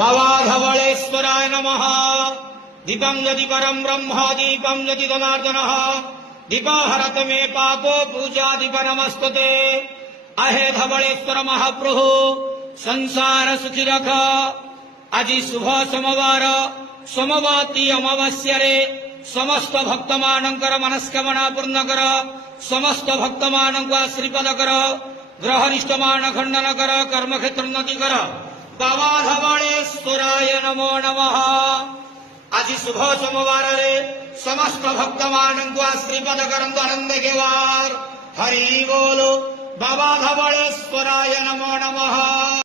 बाबा धवळेश्वराय नमः। दीपं यदि परं ब्रह्म दीपं यदि जनार्दनः दीपहरत मे पापो पूजादीप नमस्तुते। आहे धवळेश्वर महाप्रभु संसार सुखी रख। आज शुभ सोमवार सोमवती अमावास्या रे समस्त भक्त मानकर मनस्कामना पूर्ण कर। समस्त भक्त मानक आशीर्वाद कर। ग्रहनिष्ठ मान खंडन कर। कर्मक्षेत्र उन्नति कर। बाबा धवळेश्वराय नमो नमः। आज शुभ सोमवार रे समस्त भक्त मानक आशीर्वाद करंतु आनंद घेवार। हरि बोलो बाबा धवळेश्वराय नमो नमः।